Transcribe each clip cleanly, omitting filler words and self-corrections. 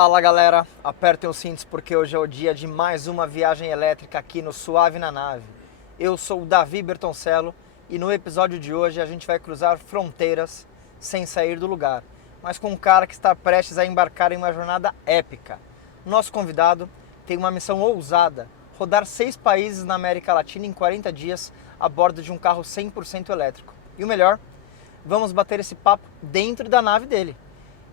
Fala galera, apertem os cintos porque hoje é o dia de mais uma viagem elétrica aqui no Suave na Nave. Eu sou o Davi Bertoncello e no episódio de hoje a gente vai cruzar fronteiras sem sair do lugar, mas com um cara que está prestes a embarcar em uma jornada épica. Nosso convidado tem uma missão ousada, rodar 6 países na América Latina em 40 dias a bordo de um carro 100% elétrico. E o melhor, vamos bater esse papo dentro da nave dele.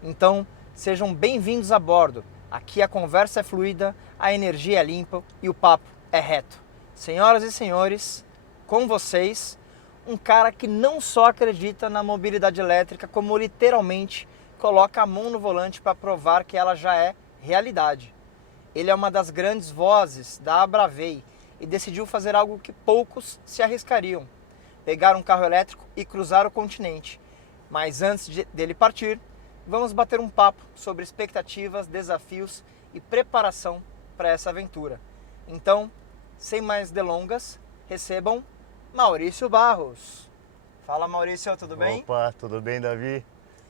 Então, sejam bem-vindos a bordo. Aqui a conversa é fluida, a energia é limpa e o papo é reto. Senhoras e senhores, com vocês, um cara que não só acredita na mobilidade elétrica, como literalmente coloca a mão no volante para provar que ela já é realidade. Ele é uma das grandes vozes da Abravey e decidiu fazer algo que poucos se arriscariam: pegar um carro elétrico e cruzar o continente. Mas antes dele partir, vamos bater um papo sobre expectativas, desafios e preparação para essa aventura. Então, sem mais delongas, recebam Maurício Barros. Fala Maurício, tudo bem? Opa, tudo bem, Davi?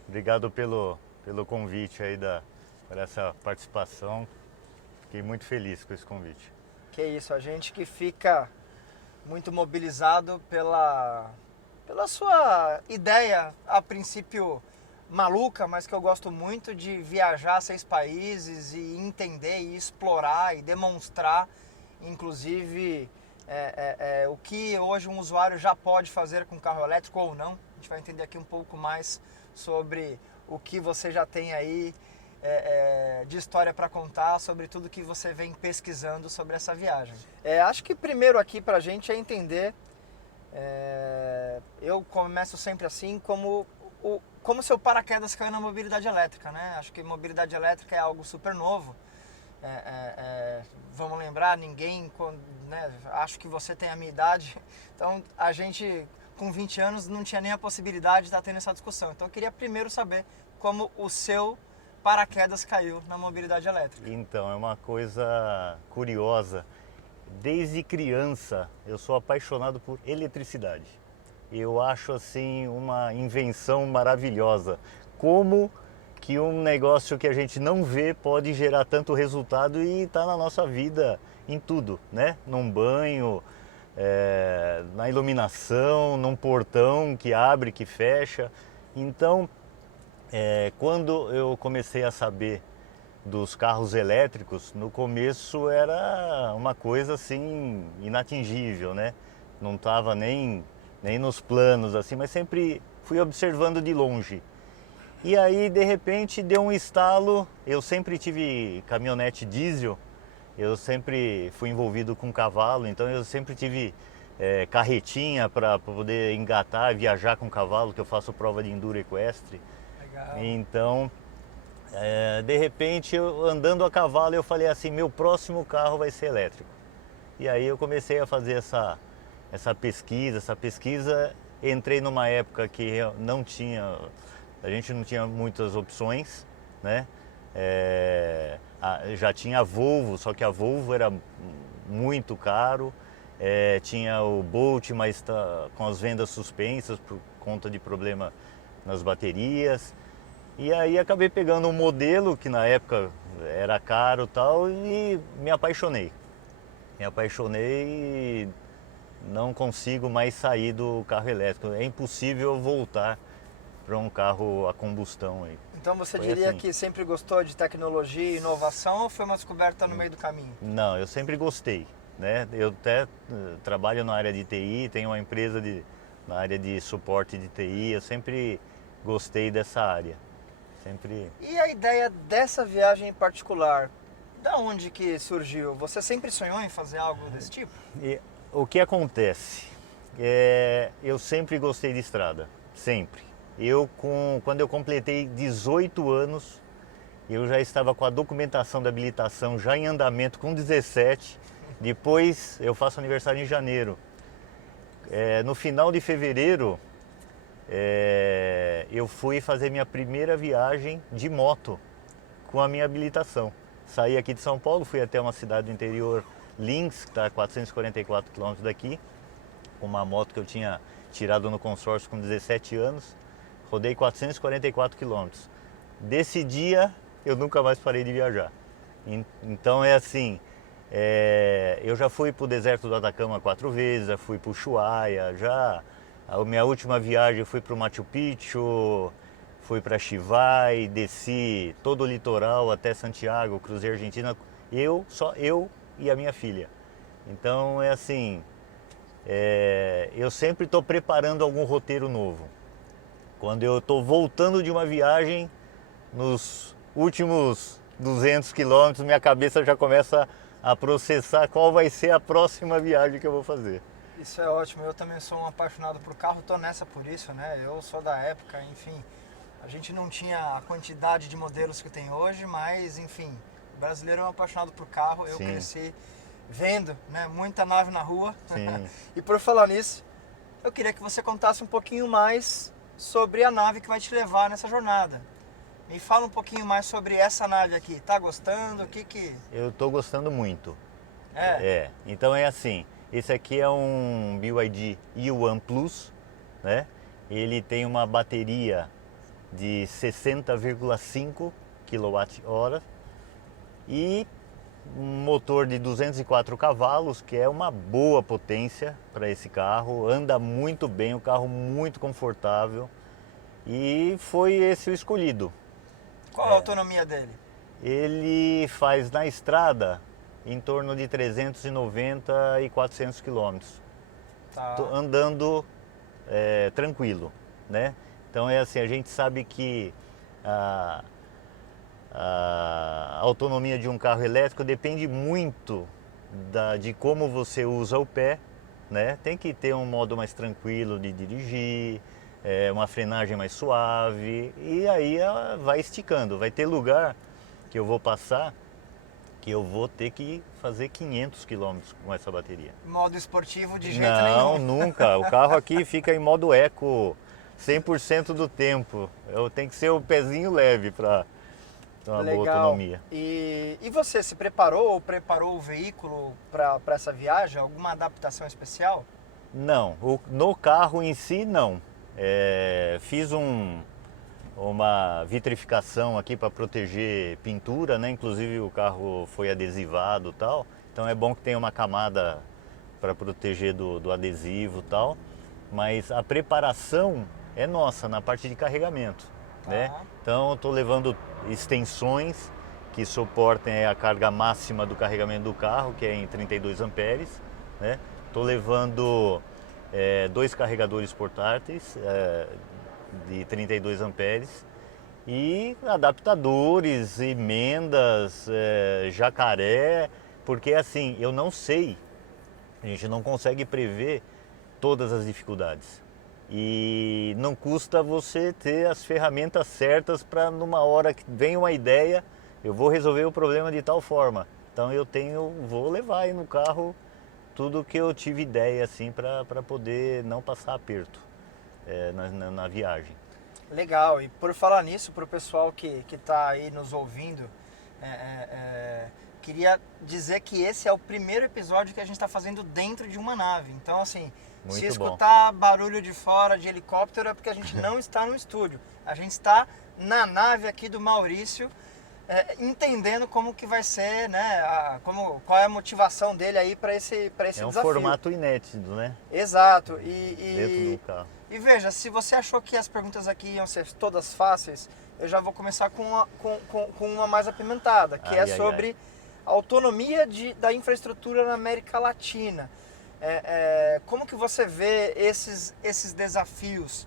Obrigado pelo convite aí, por essa participação. Fiquei muito feliz com esse convite. Que isso, a gente que fica muito mobilizado pela sua ideia, a princípio maluca, mas que eu gosto muito, de viajar a 6 países e entender e explorar e demonstrar, inclusive, o que hoje um usuário já pode fazer com carro elétrico ou não. A gente vai entender aqui um pouco mais sobre o que você já tem aí de história para contar, sobre tudo que você vem pesquisando sobre essa viagem. Acho que primeiro aqui pra gente é entender, eu começo sempre assim, como seu paraquedas caiu na mobilidade elétrica, né? Acho que mobilidade elétrica é algo super novo. Vamos lembrar, ninguém, né? Acho que você tem a minha idade, então a gente com 20 anos não tinha nem a possibilidade de estar tendo essa discussão. Então eu queria primeiro saber como o seu paraquedas caiu na mobilidade elétrica. Então, é uma coisa curiosa. Desde criança eu sou apaixonado por eletricidade. Eu acho assim uma invenção maravilhosa. Como que um negócio que a gente não vê pode gerar tanto resultado e está na nossa vida em tudo, né? Num banho, na iluminação, num portão que abre, que fecha. Então, quando eu comecei a saber dos carros elétricos, no começo era uma coisa assim inatingível, né? Não estava nem nos planos assim, mas sempre fui observando de longe. E aí de repente deu um estalo. Eu sempre tive caminhonete diesel, eu sempre fui envolvido com cavalo, então eu sempre tive carretinha para poder engatar, viajar com cavalo, que eu faço prova de enduro equestre. Legal. Então, de repente, eu, andando a cavalo, eu falei assim, meu próximo carro vai ser elétrico. E aí eu comecei a fazer essa pesquisa, entrei numa época que a gente não tinha muitas opções, né? Já tinha a Volvo, só que a Volvo era muito caro, tinha o Bolt, mas com as vendas suspensas por conta de problema nas baterias. E aí acabei pegando um modelo que na época era caro e tal, e me apaixonei. E não consigo mais sair do carro elétrico. É impossível voltar para um carro a combustão aí. Então você Foi diria assim. que sempre gostou de tecnologia e inovação, ou foi uma descoberta no meio do caminho? Não, eu sempre gostei, né? Eu até trabalho na área de TI, tenho uma empresa na área de suporte de TI, eu sempre gostei dessa área. Sempre. E a ideia dessa viagem em particular, da onde que surgiu? Você sempre sonhou em fazer algo desse tipo? E o que acontece? Eu sempre gostei de estrada, sempre. Quando eu completei 18 anos, eu já estava com a documentação da habilitação já em andamento com 17. Depois eu faço aniversário em janeiro. No final de fevereiro, eu fui fazer minha primeira viagem de moto com a minha habilitação. Saí aqui de São Paulo, fui até uma cidade do interior, Lins, que está a 444 km daqui, com uma moto que eu tinha tirado no consórcio com 17 anos. Rodei 444 km. Desse dia eu nunca mais parei de viajar. Então é assim, eu já fui para o deserto do Atacama 4 vezes, já fui para o Ushuaia, a minha última viagem eu fui para o Machu Picchu, fui para Chivay, desci todo o litoral até Santiago, cruzei a Argentina, só eu e a minha filha. Então é assim, eu sempre estou preparando algum roteiro novo. Quando eu estou voltando de uma viagem, nos últimos 200 quilômetros, minha cabeça já começa a processar qual vai ser a próxima viagem que eu vou fazer. Isso é ótimo, eu também sou um apaixonado por carro, tô nessa por isso, né? Eu sou da época, enfim, a gente não tinha a quantidade de modelos que tem hoje, mas enfim, o brasileiro é um apaixonado por carro, eu Sim. cresci vendo, né, muita nave na rua. Sim. E por falar nisso, eu queria que você contasse um pouquinho mais sobre a nave que vai te levar nessa jornada. Me fala um pouquinho mais sobre essa nave aqui, tá gostando? O que... Eu estou gostando muito. É. Então é assim, esse aqui é um BYD E1 Plus, né? Ele tem uma bateria de 60,5 kWh e um motor de 204 cavalos, que é uma boa potência para esse carro, anda muito bem, o carro muito confortável e foi esse o escolhido. Qual a autonomia dele? Ele faz na estrada em torno de 390 e 400 quilômetros, Tá. andando tranquilo, né? Então é assim, a gente sabe que a autonomia de um carro elétrico depende muito de como você usa o pé, né? Tem que ter um modo mais tranquilo de dirigir, uma frenagem mais suave, e aí ela vai esticando. Vai ter lugar que eu vou passar que eu vou ter que fazer 500 quilômetros com essa bateria. Modo esportivo de jeito Não, nenhum. nunca. O carro aqui fica em modo eco 100% do tempo. Eu tenho que ser o pezinho leve para ter uma boa autonomia. E você se preparou ou preparou o veículo para essa viagem? Alguma adaptação especial? Não, no carro em si não. Fiz uma vitrificação aqui para proteger pintura, né? Inclusive o carro foi adesivado e tal. Então é bom que tenha uma camada para proteger do adesivo e tal. Mas a preparação é nossa na parte de carregamento, né? Então eu estou levando extensões que suportem a carga máxima do carregamento do carro, que é em 32 amperes, né? Estou levando 2 carregadores portáteis de 32 amperes e adaptadores, emendas, jacaré, porque assim, eu não sei, a gente não consegue prever todas as dificuldades. E não custa você ter as ferramentas certas para numa hora que vem uma ideia, eu vou resolver o problema de tal forma. Então vou levar aí no carro tudo que eu tive ideia assim para poder não passar aperto na viagem. Legal, e por falar nisso, para o pessoal que está aí nos ouvindo, queria dizer que esse é o primeiro episódio que a gente está fazendo dentro de uma nave. Então, assim, Muito se bom. escutar barulho de fora de helicóptero é porque a gente não está no estúdio. A gente está na nave aqui do Maurício, entendendo como que vai ser, né? Qual é a motivação dele aí para esse É um desafio. formato inédito, né? Exato. Dentro do carro. E veja, se você achou que as perguntas aqui iam ser todas fáceis, eu já vou começar com uma mais apimentada, que é sobre a autonomia da infraestrutura na América Latina. Como que você vê esses desafios?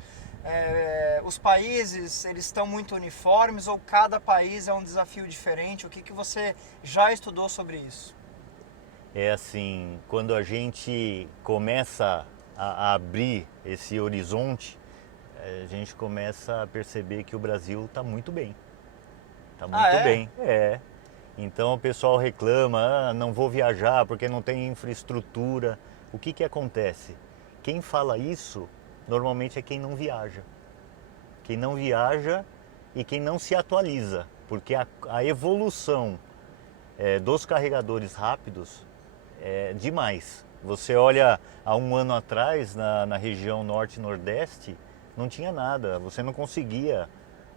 Os países, eles estão muito uniformes ou cada país é um desafio diferente? O que você já estudou sobre isso? É assim, quando a gente começa a abrir esse horizonte, a gente começa a perceber que o Brasil está muito bem. Está muito bem. Então o pessoal reclama, não vou viajar porque não tem infraestrutura. O que acontece? Quem fala isso normalmente é quem não viaja. Quem não viaja e quem não se atualiza, porque a evolução dos carregadores rápidos é demais. Você olha há um ano atrás, na região norte e nordeste, não tinha nada, você não conseguia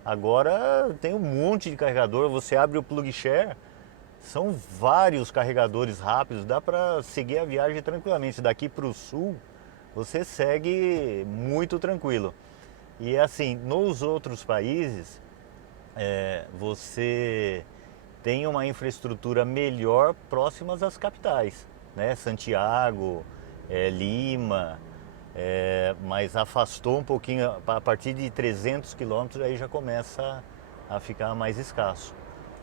Agora tem um monte de carregador, você abre o PlugShare, são vários carregadores rápidos, dá para seguir a viagem tranquilamente. Daqui para o sul, você segue muito tranquilo. E assim, nos outros países, você tem uma infraestrutura melhor próximas às capitais, né? Santiago, Lima, mas afastou um pouquinho, a partir de 300 quilômetros aí já começa a ficar mais escasso.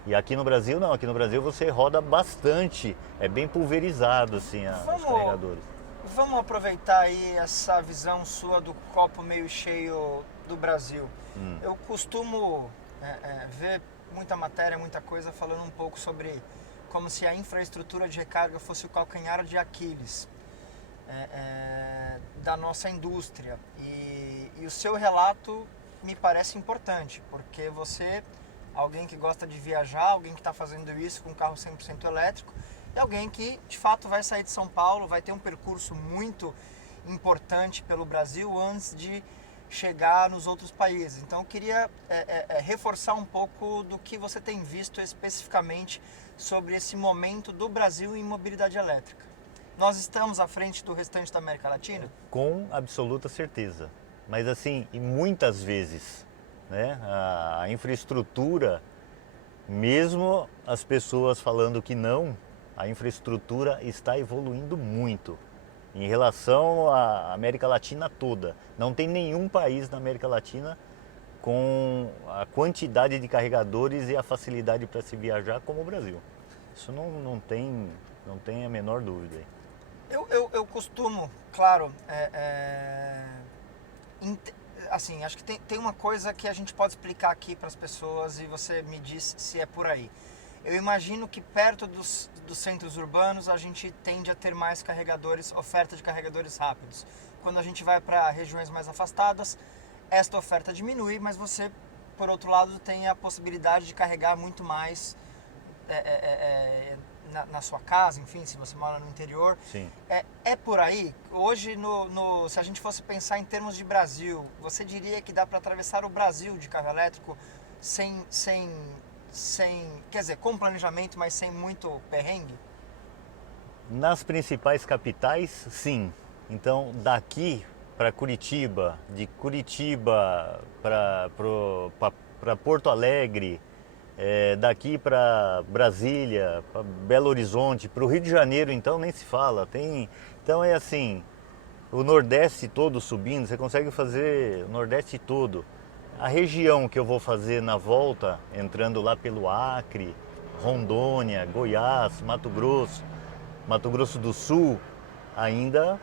E aqui no Brasil não, aqui no Brasil você roda bastante, é bem pulverizado assim os carregadores. Vamos aproveitar aí essa visão sua do copo meio cheio do Brasil. Eu costumo ver muita matéria, muita coisa falando um pouco sobre como se a infraestrutura de recarga fosse o calcanhar de Aquiles da nossa indústria. E o seu relato me parece importante, porque você, alguém que gosta de viajar, alguém que está fazendo isso com um carro 100% elétrico, e alguém que de fato vai sair de São Paulo, vai ter um percurso muito importante pelo Brasil antes de chegar nos outros países. Então eu queria reforçar um pouco do que você tem visto especificamente sobre esse momento do Brasil em mobilidade elétrica. Nós estamos à frente do restante da América Latina? Com absoluta certeza. Mas assim, e muitas vezes, né, a infraestrutura, mesmo as pessoas falando que não, a infraestrutura está evoluindo muito. Em relação à América Latina toda, não tem nenhum país na América Latina com a quantidade de carregadores e a facilidade para se viajar como o Brasil. Isso não tem a menor dúvida. Eu costumo, claro, assim, acho que tem uma coisa que a gente pode explicar aqui para as pessoas e você me diz se é por aí. Eu imagino que perto dos centros urbanos a gente tende a ter mais carregadores, oferta de carregadores rápidos. Quando a gente vai para regiões mais afastadas, esta oferta diminui, mas você, por outro lado, tem a possibilidade de carregar muito mais na sua casa, enfim, se você mora no interior. Sim. É por aí? Hoje, se a gente fosse pensar em termos de Brasil, você diria que dá para atravessar o Brasil de carro elétrico sem, quer dizer, com planejamento, mas sem muito perrengue? Nas principais capitais, sim. Então, daqui para Curitiba, de Curitiba para Porto Alegre, daqui para Brasília, para Belo Horizonte, para o Rio de Janeiro, então nem se fala. Então é assim, o Nordeste todo subindo, você consegue fazer o Nordeste todo. A região que eu vou fazer na volta, entrando lá pelo Acre, Rondônia, Goiás, Mato Grosso do Sul, ainda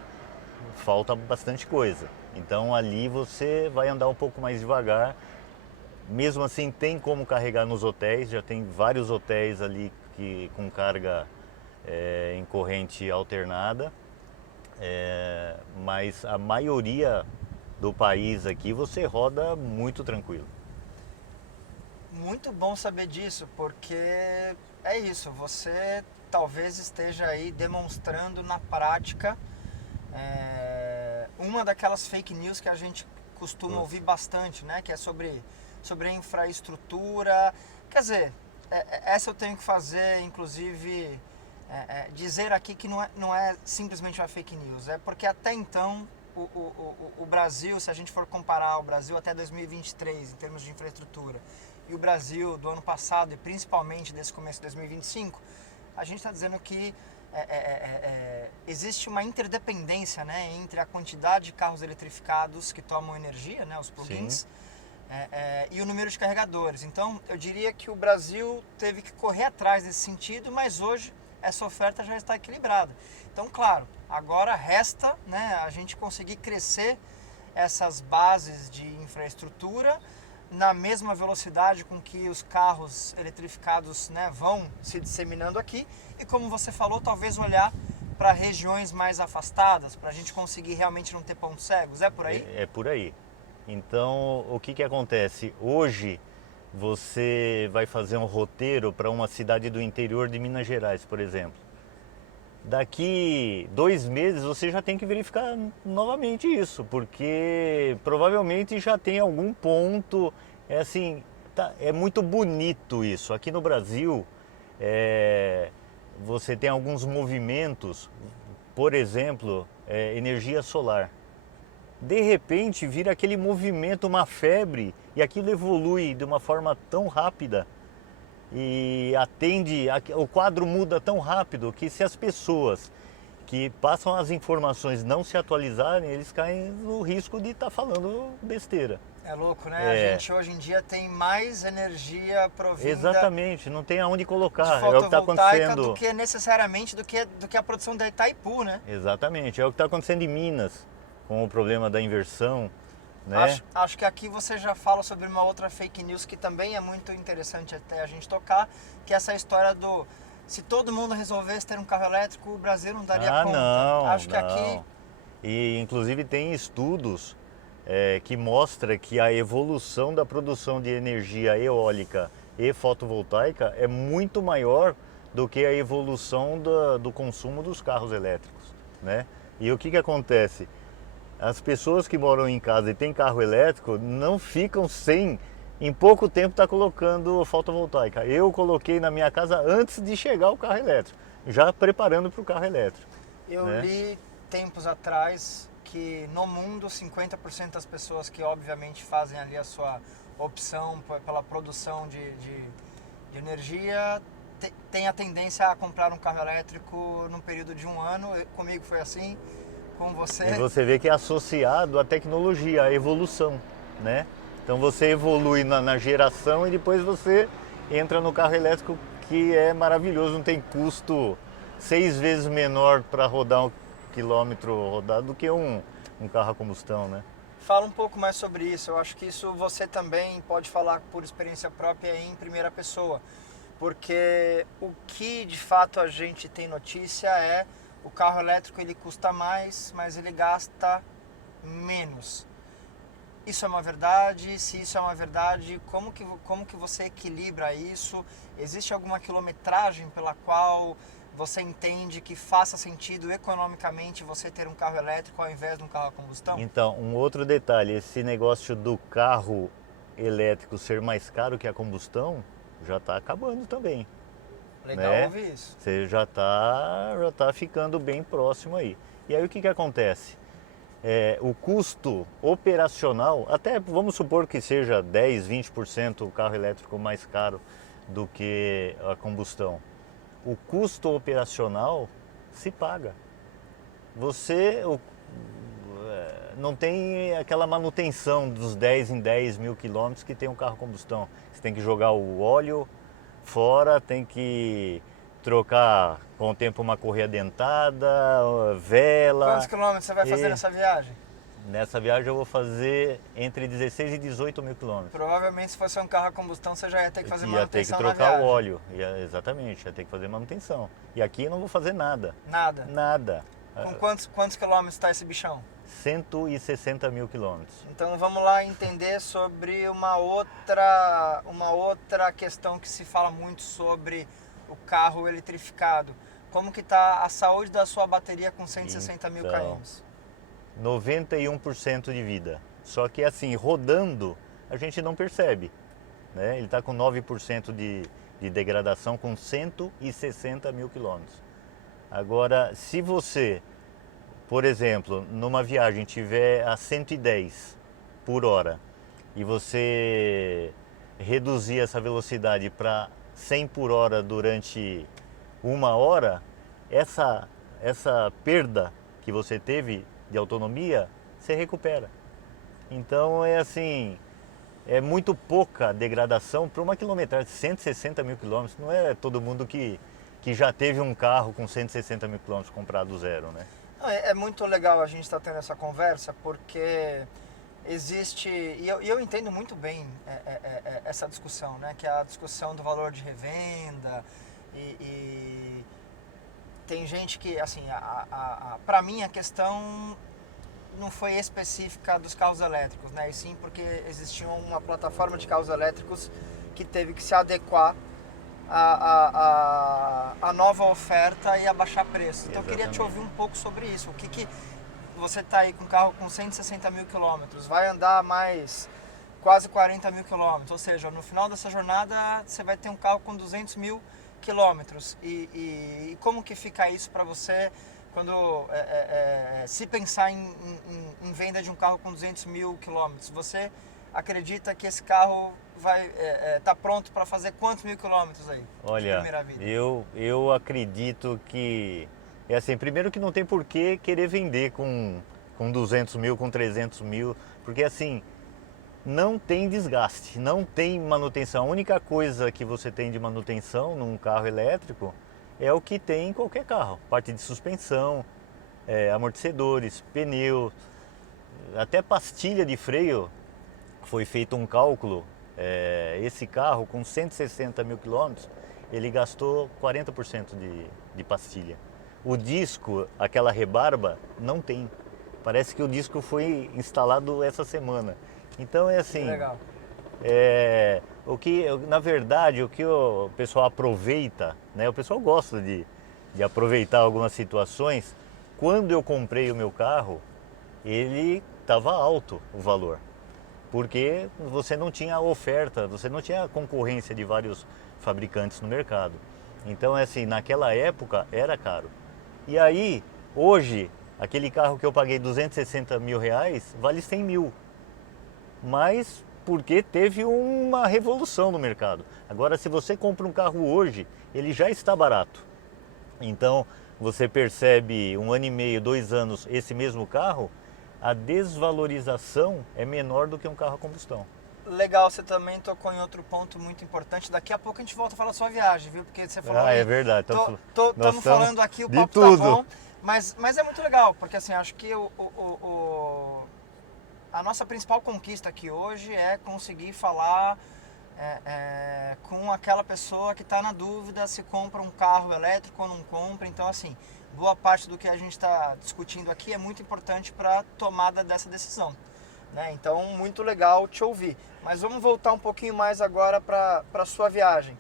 falta bastante coisa. Então ali você vai andar um pouco mais devagar. Mesmo assim tem como carregar nos hotéis, já tem vários hotéis ali com carga em corrente alternada, mas a maioria do país aqui você roda muito tranquilo. Muito bom saber disso, porque é isso, você talvez esteja aí demonstrando na prática uma daquelas fake news que a gente costuma ouvir bastante, né? Que é sobre a infraestrutura. Quer dizer, essa eu tenho que fazer, inclusive, dizer aqui que não é simplesmente uma fake news, é porque até então o Brasil, se a gente for comparar o Brasil até 2023 em termos de infraestrutura e o Brasil do ano passado e principalmente desse começo de 2025, a gente está dizendo que existe uma interdependência, né, entre a quantidade de carros eletrificados que tomam energia, né, os plugins, e o número de carregadores. Então eu diria que o Brasil teve que correr atrás desse sentido, mas hoje essa oferta já está equilibrada. Então, claro, agora resta, né, a gente conseguir crescer essas bases de infraestrutura na mesma velocidade com que os carros eletrificados, né, vão se disseminando aqui e, como você falou, talvez olhar para regiões mais afastadas, para a gente conseguir realmente não ter pontos cegos. É por aí? É por aí. Então, o que acontece? Hoje você vai fazer um roteiro para uma cidade do interior de Minas Gerais, por exemplo. Daqui 2 meses você já tem que verificar novamente isso, porque provavelmente já tem algum ponto É assim, é muito bonito isso. Aqui no Brasil, você tem alguns movimentos, por exemplo, energia solar. De repente vira aquele movimento, uma febre, e aquilo evolui de uma forma tão rápida e o quadro muda tão rápido que se as pessoas que passam as informações não se atualizarem, eles caem no risco de estar falando besteira. É louco, né? A gente hoje em dia tem mais energia provinda... Exatamente, não tem aonde colocar. de É o que está fotovoltaica acontecendo. do que necessariamente do que a produção da Itaipu, né? Exatamente, é o que está acontecendo em Minas, com o problema da inversão, né? Acho que aqui você já fala sobre uma outra fake news que também é muito interessante até a gente tocar, que é essa história do... Se todo mundo resolvesse ter um carro elétrico, o Brasil não daria conta. Não, Acho que não. aqui... E inclusive tem estudos que mostram que a evolução da produção de energia eólica e fotovoltaica é muito maior do que a evolução do consumo dos carros elétricos, né? E o que acontece? As pessoas que moram em casa e têm carro elétrico não ficam sem, em pouco tempo, estar colocando fotovoltaica. Eu coloquei na minha casa antes de chegar o carro elétrico, já preparando para o carro elétrico. Eu li tempos atrás que no mundo 50% das pessoas que obviamente fazem ali a sua opção pela produção de energia tem a tendência a comprar um carro elétrico num período de 1 ano. Comigo foi assim, com você. E você vê que é associado à tecnologia, à evolução, né? Então você evolui na geração e depois você entra no carro elétrico, que é maravilhoso, não tem custo 6 vezes menor para rodar um quilômetro rodado do que um carro a combustão, né? Fala um pouco mais sobre isso. Eu acho que isso você também pode falar por experiência própria em primeira pessoa, porque o que de fato a gente tem notícia é o carro elétrico ele custa mais, mas ele gasta menos. Isso é uma verdade? Se isso é uma verdade, como que você equilibra isso? Existe alguma quilometragem pela qual você entende que faça sentido economicamente você ter um carro elétrico ao invés de um carro a combustão? Então, um outro detalhe, esse negócio do carro elétrico ser mais caro que a combustão já está acabando também. Legal, né? ouvir isso. Você já tá ficando bem próximo aí. E aí o que acontece? O custo operacional, até vamos supor que seja 10, 20% o carro elétrico mais caro do que a combustão. O custo operacional se paga. Você não tem aquela manutenção dos 10 em 10 mil quilômetros que tem um carro a combustão. Você tem que jogar o óleo fora, tem que trocar com o tempo uma correia dentada, vela. Quantos quilômetros você vai fazer nessa viagem? Nessa viagem eu vou fazer entre 16 e 18 mil quilômetros. Provavelmente se fosse um carro a combustão você já ia ter que fazer Ia manutenção ter na que trocar viagem. o óleo, exatamente, ia ter que fazer manutenção. E aqui eu não vou fazer nada. Nada? Nada. Com quantos quilômetros está esse bichão? 160 mil quilômetros. Então vamos lá entender sobre uma outra questão que se fala muito sobre o carro eletrificado. Como que está a saúde da sua bateria com 160 mil km? 91% de vida. Só que assim, rodando, a gente não percebe, né? Ele está com 9% de degradação com 160 mil quilômetros. Agora, se você, por exemplo, numa viagem tiver a 110 por hora e você reduzir essa velocidade para 100 por hora durante 1 hora, essa perda que você teve de autonomia, você recupera. Então é assim, é muito pouca degradação para uma quilometragem de 160 mil quilômetros. Não é todo mundo que já teve um carro com 160 mil quilômetros comprado zero, né? É muito legal a gente estar tendo essa conversa, porque existe, e eu entendo muito bem essa discussão, né? Que é a discussão do valor de revenda e tem gente que, assim, para mim a questão não foi específica dos carros elétricos, né? E sim porque existia uma plataforma de carros elétricos que teve que se adequar à nova oferta e a baixar preço. Então eu queria te ouvir um pouco sobre isso. O que você está aí com um carro com 160 mil quilômetros, vai andar mais quase 40 mil quilômetros, ou seja, no final dessa jornada você vai ter um carro com 200 mil quilômetros. E como que fica isso para você quando se pensar em venda de um carro com 200 mil quilômetros? Você acredita que esse carro vai tá pronto para fazer quantos mil quilômetros aí? Olha, eu acredito que é assim, primeiro que não tem por que querer vender com 200 mil, com 300 mil, porque assim, não tem desgaste, não tem manutenção. A única coisa que você tem de manutenção num carro elétrico é o que tem em qualquer carro, parte de suspensão, amortecedores, pneu, até pastilha de freio. Foi feito um cálculo, esse carro com 160 mil quilômetros, ele gastou 40% de pastilha. O disco, aquela rebarba, não tem. Parece que o disco foi instalado essa semana. Então é assim, legal. Na verdade, o que o pessoal aproveita, né? O pessoal gosta de aproveitar algumas situações. Quando eu comprei o meu carro, ele estava alto o valor, porque você não tinha oferta, você não tinha concorrência de vários fabricantes no mercado. Então, assim, naquela época era caro. E aí, hoje, aquele carro que eu paguei 260 mil reais, vale 100 mil. Mas porque teve uma revolução no mercado. Agora, se você compra um carro hoje, ele já está barato. Então, você percebe 1 ano e meio, 2 anos, esse mesmo carro, a desvalorização é menor do que um carro a combustão. Legal, você também tocou em outro ponto muito importante. Daqui a pouco a gente volta a falar da sua viagem, viu? Porque você falou é verdade. Estamos falando aqui, o de papo tudo. tá bom, mas é muito legal, porque assim, acho que a nossa principal conquista aqui hoje é conseguir falar com aquela pessoa que está na dúvida se compra um carro elétrico ou não compra. Então, assim, boa parte do que a gente está discutindo aqui é muito importante para a tomada dessa decisão, né? Então, muito legal te ouvir. Mas vamos voltar um pouquinho mais agora para a sua viagem.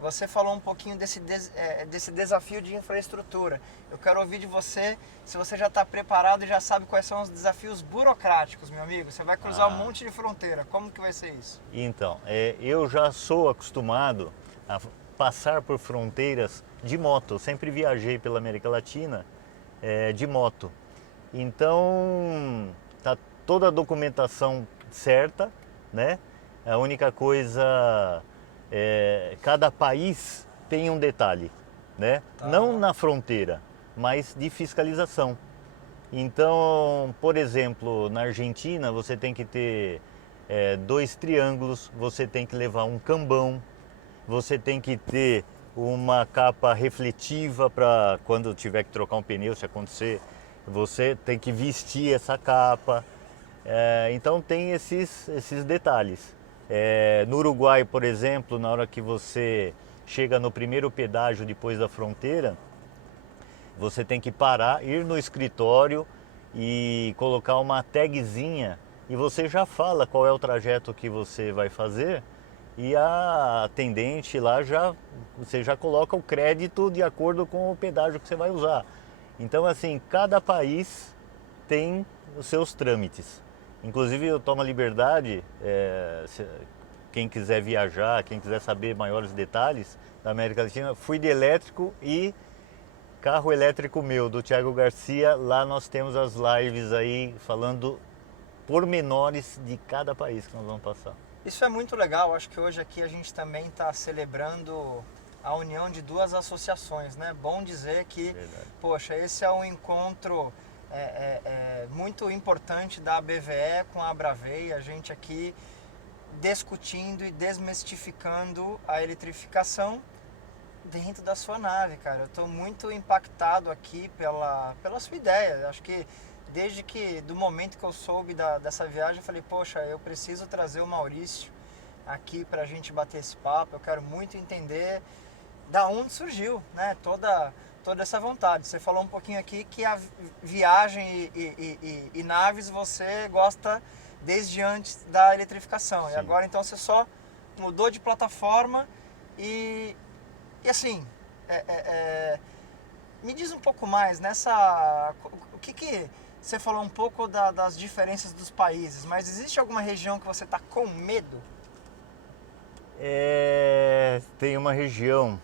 Você falou um pouquinho desse desafio de infraestrutura. Eu quero ouvir de você, se você já está preparado e já sabe quais são os desafios burocráticos, meu amigo. Você vai cruzar um monte de fronteira. Como que vai ser isso? Então, eu já sou acostumado a passar por fronteiras de moto. Eu sempre viajei pela América Latina de moto. Então, tá toda a documentação certa, né? A única coisa, cada país tem um detalhe, né? Tá. Não na fronteira, mas de fiscalização. Então, por exemplo, na Argentina você tem que ter 2 triângulos, você tem que levar um cambão, você tem que ter uma capa refletiva para quando tiver que trocar um pneu, se acontecer, você tem que vestir essa capa. Então tem esses detalhes. No Uruguai, por exemplo, na hora que você chega no primeiro pedágio depois da fronteira, você tem que parar, ir no escritório e colocar uma tagzinha e você já fala qual é o trajeto que você vai fazer e a atendente lá você já coloca o crédito de acordo com o pedágio que você vai usar. Então, assim, cada país tem os seus trâmites. Inclusive, eu tomo a liberdade, quem quiser viajar, quem quiser saber maiores detalhes da América Latina, fui de elétrico e carro elétrico meu, do Thiago Garcia. Lá nós temos as lives aí falando pormenores de cada país que nós vamos passar. Isso é muito legal. Acho que hoje aqui a gente também está celebrando a união de 2 associações, né? Bom dizer que, poxa, esse é um encontro muito importante da ABVE com a Abravey, a gente aqui discutindo e desmistificando a eletrificação dentro da sua nave, cara. Eu estou muito impactado aqui pela sua ideia. Acho que do momento que eu soube dessa viagem, eu falei, poxa, eu preciso trazer o Maurício aqui para a gente bater esse papo. Eu quero muito entender da onde surgiu, né, toda essa vontade. Você falou um pouquinho aqui que a viagem e naves você gosta desde antes da eletrificação. Sim. E agora então você só mudou de plataforma e assim, me diz um pouco mais o que Você falou um pouco das diferenças dos países, mas existe alguma região que você está com medo? Tem uma região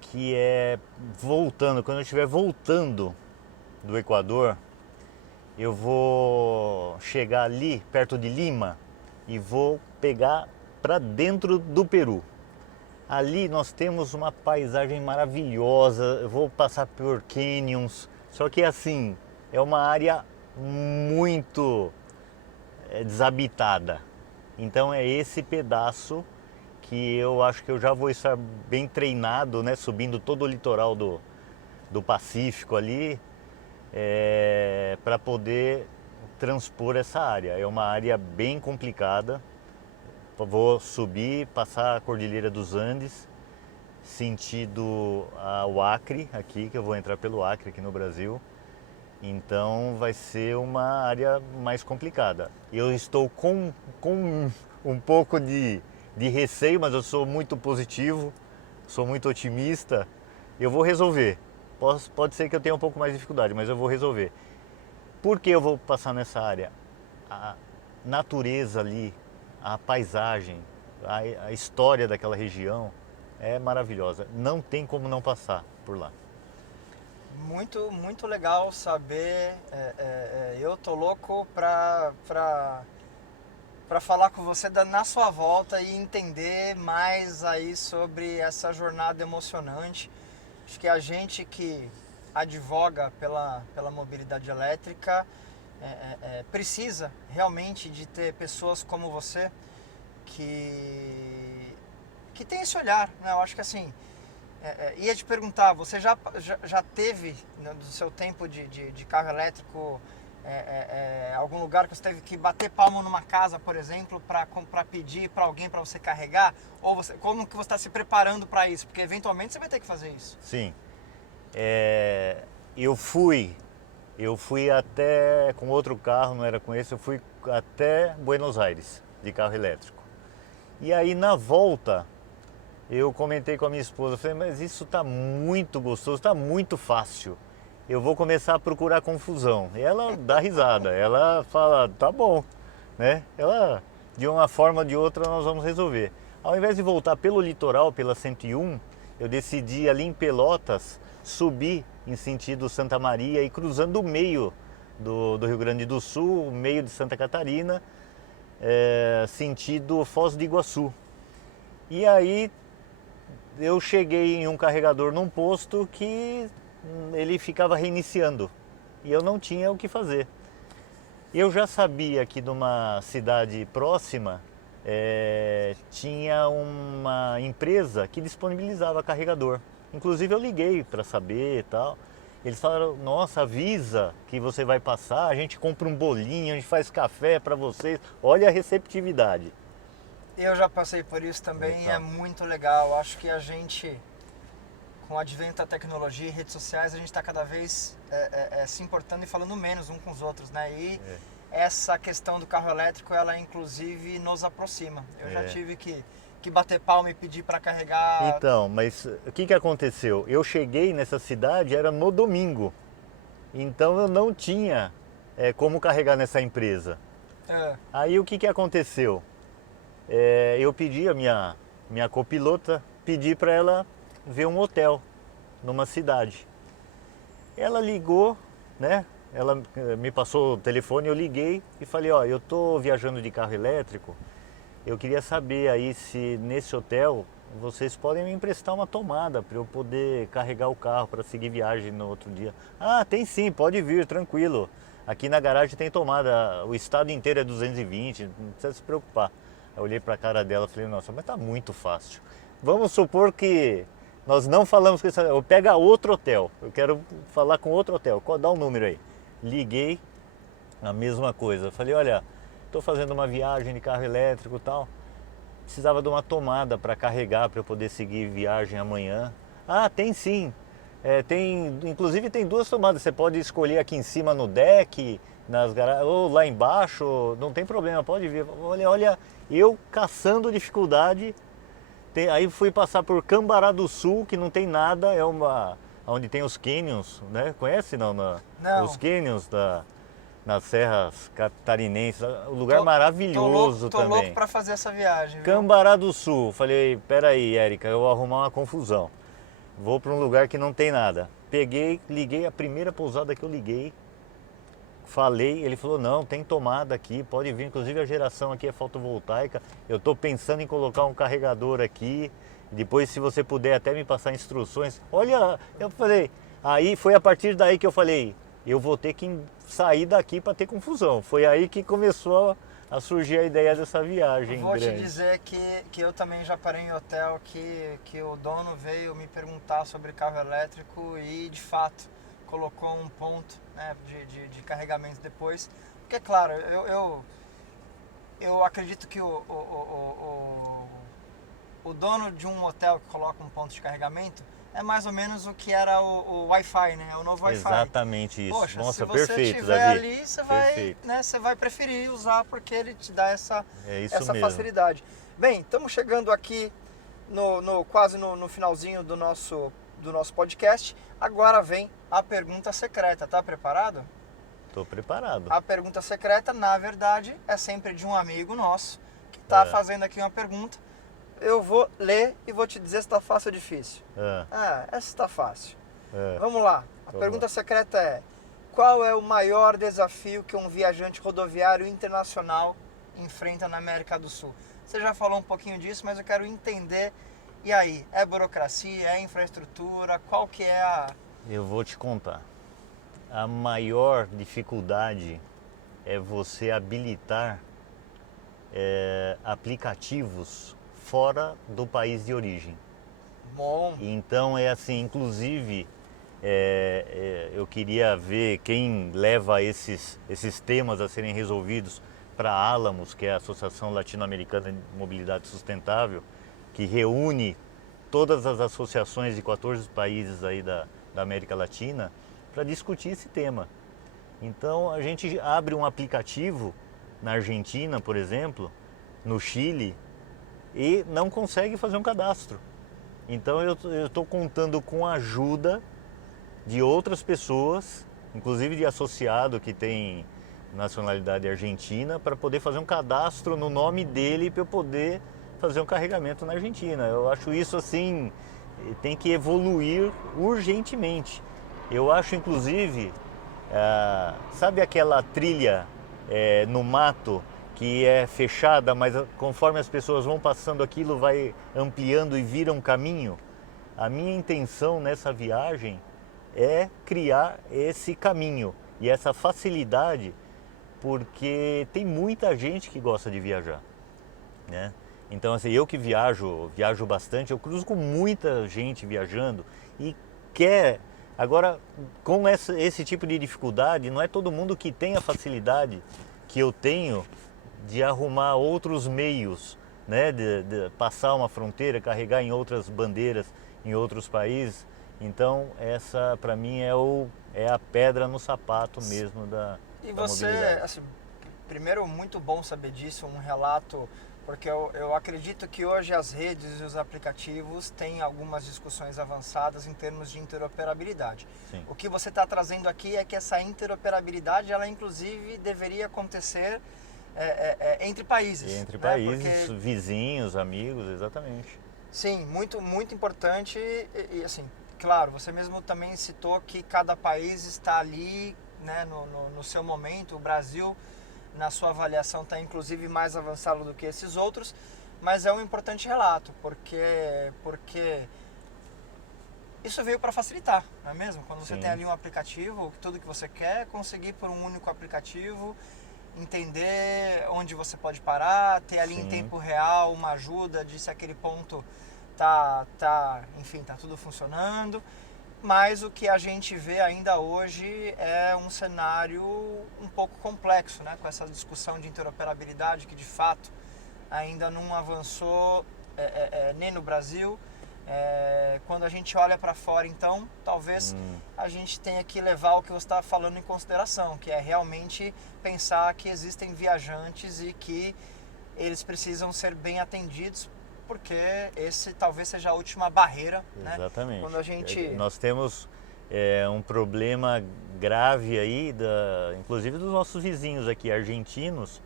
que é voltando, quando eu estiver voltando do Equador, eu vou chegar ali perto de Lima e vou pegar para dentro do Peru. Ali nós temos uma paisagem maravilhosa, eu vou passar por canyons, só que assim, é uma área muito desabitada. Então é esse pedaço que eu acho que eu já vou estar bem treinado, né, subindo todo o litoral do Pacífico ali, para poder transpor essa área. É uma área bem complicada. Vou subir, passar a Cordilheira dos Andes, sentido ao Acre, aqui, que eu vou entrar pelo Acre aqui no Brasil. Então vai ser uma área mais complicada. Eu estou com um pouco de receio, mas eu sou muito positivo, sou muito otimista. Eu vou resolver. Pode ser que eu tenha um pouco mais de dificuldade, mas eu vou resolver. Por que eu vou passar nessa área? A natureza ali, a paisagem, a história daquela região é maravilhosa. Não tem como não passar por lá. Muito, muito legal saber. Eu tô louco pra falar com você na sua volta e entender mais aí sobre essa jornada emocionante. Acho que a gente que advoga pela mobilidade elétrica precisa realmente de ter pessoas como você que tem esse olhar, né? Eu acho que assim, ia te perguntar, você já teve, né, do seu tempo de carro elétrico, algum lugar que você teve que bater palma numa casa, por exemplo, para pedir para alguém para você carregar? Ou como que você está se preparando para isso? Porque eventualmente você vai ter que fazer isso. Sim. Eu fui até com outro carro, não era com esse, eu fui até Buenos Aires de carro elétrico. E aí na volta eu comentei com a minha esposa, falei, mas isso está muito gostoso, está muito fácil. Eu vou começar a procurar confusão. E ela dá risada, ela fala, tá bom, né? Ela, de uma forma ou de outra, nós vamos resolver. Ao invés de voltar pelo litoral, pela 101, eu decidi ali em Pelotas subir em sentido Santa Maria e cruzando o meio do Rio Grande do Sul, o meio de Santa Catarina, sentido Foz do Iguaçu. E aí eu cheguei em um carregador num posto que ele ficava reiniciando e eu não tinha o que fazer. Eu já sabia que numa cidade próxima tinha uma empresa que disponibilizava carregador. Inclusive eu liguei para saber e tal. Eles falaram, nossa, avisa que você vai passar, a gente compra um bolinho, a gente faz café para vocês. Olha a receptividade. Eu já passei por isso também e é muito legal. Acho que a gente, com o advento da tecnologia e redes sociais, a gente está cada vez se importando e falando menos uns com os outros, né? E essa questão do carro elétrico, ela inclusive nos aproxima. Eu já tive que bater palma e pedir para carregar. Então, mas o que aconteceu? Eu cheguei nessa cidade, era no domingo, então eu não tinha como carregar nessa empresa. Aí o que aconteceu? Eu pedi a minha copilota, pedi para ela ver um hotel numa cidade. Ela ligou, né? Ela me passou o telefone, eu liguei e falei, ó, eu tô viajando de carro elétrico, eu queria saber aí se nesse hotel vocês podem me emprestar uma tomada para eu poder carregar o carro para seguir viagem no outro dia. Ah, tem sim, pode vir, tranquilo. Aqui na garagem tem tomada, o estado inteiro é 220, não precisa se preocupar. Eu olhei para a cara dela e falei, nossa, mas tá muito fácil. Vamos supor que nós não falamos com esse hotel, eu pego outro hotel, eu quero falar com outro hotel, dá um número aí. Liguei, a mesma coisa, falei, olha, estou fazendo uma viagem de carro elétrico e tal, precisava de uma tomada para carregar para eu poder seguir viagem amanhã. Ah, tem sim, inclusive tem duas tomadas, você pode escolher aqui em cima no deck, nas garagens, ou lá embaixo, não tem problema, pode vir. Olha, eu caçando dificuldade, aí fui passar por Cambará do Sul, que não tem nada, é uma onde tem os canyons, né? Conhece não? Não. Os canyons nas serras catarinenses, um lugar maravilhoso tô também. louco para fazer essa viagem. Viu? Cambará do Sul, falei, peraí, Érica, eu vou arrumar uma confusão. Vou para um lugar que não tem nada. Peguei, liguei, a primeira pousada que eu liguei, falei, ele falou, não, tem tomada aqui, pode vir, inclusive a geração aqui é fotovoltaica, eu estou pensando em colocar um carregador aqui, depois se você puder até me passar instruções. Olha, eu falei, aí foi a partir daí que eu falei, eu vou ter que sair daqui para ter confusão. Foi aí que começou a surgir a ideia dessa viagem Vou grande. te dizer que eu também já parei em hotel que o dono veio me perguntar sobre carro elétrico e de fato colocou um ponto, né, de carregamento depois. Porque claro, eu acredito que o dono de um hotel que coloca um ponto de carregamento é mais ou menos o que era o Wi-Fi, né? O novo Wi-Fi. Exatamente isso. Poxa, nossa, se você perfeito, estiver Davi. ali, você vai preferir usar porque ele te dá essa mesmo. facilidade. Bem, estamos chegando aqui quase no finalzinho do nosso podcast. Agora vem a pergunta secreta. Tá preparado? Estou preparado. A pergunta secreta, na verdade, é sempre de um amigo nosso que está fazendo aqui uma pergunta. Eu vou ler e vou te dizer se está fácil ou difícil. Essa está fácil. Vamos lá. A pergunta secreta é: qual é o maior desafio que um viajante rodoviário internacional enfrenta na América do Sul? Você já falou um pouquinho disso, mas eu quero entender. E aí, é burocracia, é infraestrutura? Qual que é a... Eu vou te contar. A maior dificuldade é você habilitar aplicativos fora do país de origem. Bom. Então é assim, inclusive eu queria ver quem leva esses temas a serem resolvidos para a Alamos, que é a Associação Latino-Americana de Mobilidade Sustentável, que reúne todas as associações de 14 países aí da América Latina para discutir esse tema. Então a gente abre um aplicativo na Argentina, por exemplo, no Chile, e não consegue fazer um cadastro. Então eu estou contando com a ajuda de outras pessoas, inclusive de associado que tem nacionalidade argentina, para poder fazer um cadastro no nome dele para eu poder fazer um carregamento na Argentina. Eu acho isso assim, tem que evoluir urgentemente. Eu acho inclusive, sabe aquela trilha no mato que é fechada, mas conforme as pessoas vão passando aquilo vai ampliando e vira um caminho? A minha intenção nessa viagem é criar esse caminho e essa facilidade, porque tem muita gente que gosta de viajar, né? Então assim, eu que viajo bastante, eu cruzo com muita gente viajando e quer... Agora, com esse tipo de dificuldade, não é todo mundo que tem a facilidade que eu tenho de arrumar outros meios, né, de passar uma fronteira, carregar em outras bandeiras, em outros países. Então essa para mim é a pedra no sapato mesmo da mobilidade. Assim, primeiro, muito bom saber disso, um relato, porque eu acredito que hoje as redes e os aplicativos têm algumas discussões avançadas em termos de interoperabilidade. Sim. O que você está trazendo aqui é que essa interoperabilidade, ela inclusive deveria acontecer entre países. Entre né? países, Porque... vizinhos, amigos, exatamente. Sim, muito, muito importante e assim, claro, você mesmo também citou que cada país está ali, né, no seu momento. O Brasil, na sua avaliação, está inclusive mais avançado do que esses outros, mas é um importante relato, porque isso veio para facilitar, não é mesmo? Quando você Sim. tem ali um aplicativo, tudo que você quer, conseguir por um único aplicativo, entender onde você pode parar, ter ali Sim. em tempo real uma ajuda de se aquele ponto enfim, tá tudo funcionando. Mas o que a gente vê ainda hoje é um cenário um pouco complexo, né? Com essa discussão de interoperabilidade que de fato ainda não avançou nem no Brasil. Quando a gente olha para fora, então, talvez a gente tenha que levar o que você está falando em consideração, que é realmente pensar que existem viajantes e que eles precisam ser bem atendidos, porque esse talvez seja a última barreira, Exatamente. né? Quando a gente... Nós temos é um problema grave aí, inclusive dos nossos vizinhos aqui, argentinos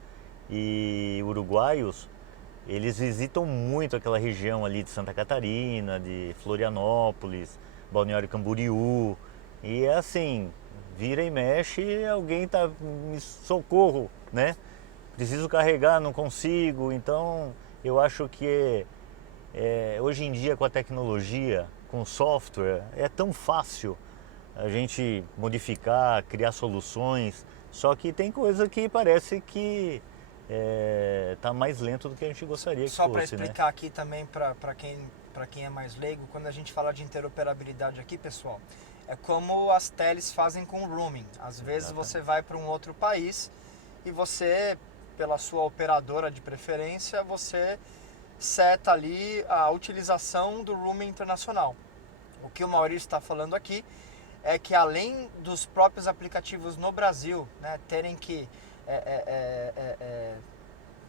e uruguaios. Eles visitam muito aquela região ali de Santa Catarina, de Florianópolis, Balneário Camboriú. E é assim, vira e mexe, alguém tá, me socorro, né? Preciso carregar, não consigo. Então eu acho que hoje em dia com a tecnologia, com o software, é tão fácil a gente modificar, criar soluções. Só que tem coisa que parece que tá mais lento do que a gente gostaria que Só fosse, para explicar, né? Aqui também para quem é mais leigo, quando a gente fala de interoperabilidade aqui, pessoal, é como as teles fazem com o roaming. Às vezes você vai para um outro país e você, pela sua operadora de preferência, você seta ali a utilização do roaming internacional. O que o Maurício está falando aqui é que além dos próprios aplicativos no Brasil, né, terem que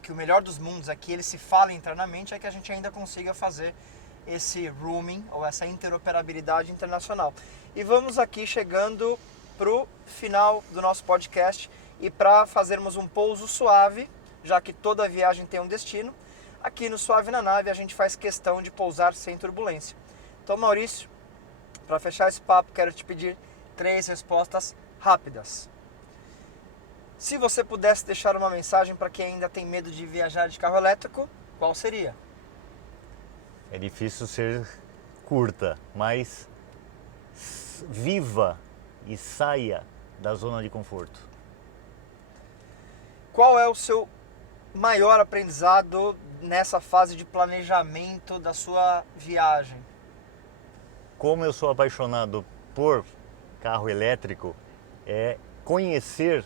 o melhor dos mundos é que eles se falem internamente, é que a gente ainda consiga fazer esse roaming ou essa interoperabilidade internacional. E vamos aqui chegando para o final do nosso podcast e para fazermos um pouso suave, já que toda viagem tem um destino, aqui no Suave na Nave a gente faz questão de pousar sem turbulência. Então, Maurício, para fechar esse papo, quero te pedir 3 respostas rápidas. Se você pudesse deixar uma mensagem para quem ainda tem medo de viajar de carro elétrico, qual seria? É difícil ser curta, mas viva e saia da zona de conforto. Qual é o seu maior aprendizado nessa fase de planejamento da sua viagem? Como eu sou apaixonado por carro elétrico, é conhecer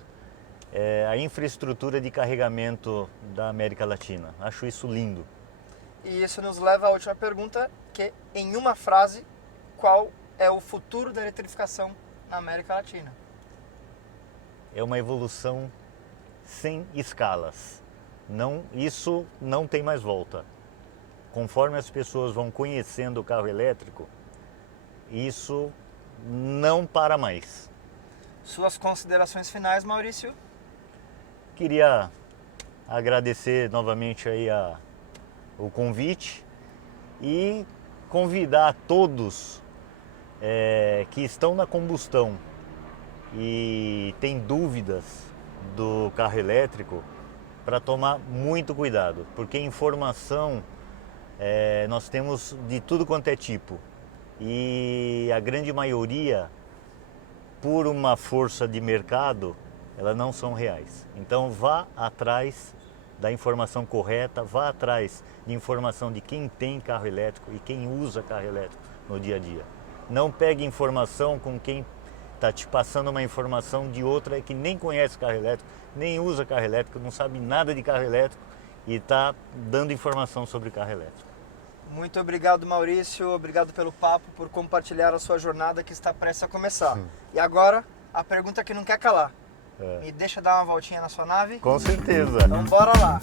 a infraestrutura de carregamento da América Latina. Acho isso lindo. E isso nos leva à última pergunta, que em uma frase, qual é o futuro da eletrificação na América Latina? É uma evolução sem escalas. Isso não tem mais volta. Conforme as pessoas vão conhecendo o carro elétrico, isso não para mais. Suas considerações finais, Maurício? Queria agradecer novamente aí o convite e convidar todos que estão na combustão e têm dúvidas do carro elétrico para tomar muito cuidado, porque informação nós temos de tudo quanto é tipo e a grande maioria, por uma força de mercado, elas não são reais. Então vá atrás da informação correta, vá atrás de informação de quem tem carro elétrico e quem usa carro elétrico no dia a dia. Não pegue informação com quem está te passando uma informação de outra que nem conhece carro elétrico, nem usa carro elétrico, não sabe nada de carro elétrico e está dando informação sobre carro elétrico. Muito obrigado, Maurício. Obrigado pelo papo, por compartilhar a sua jornada que está prestes a começar. E agora, a pergunta que não quer calar. Me deixa dar uma voltinha na sua nave? Com certeza. Então bora lá.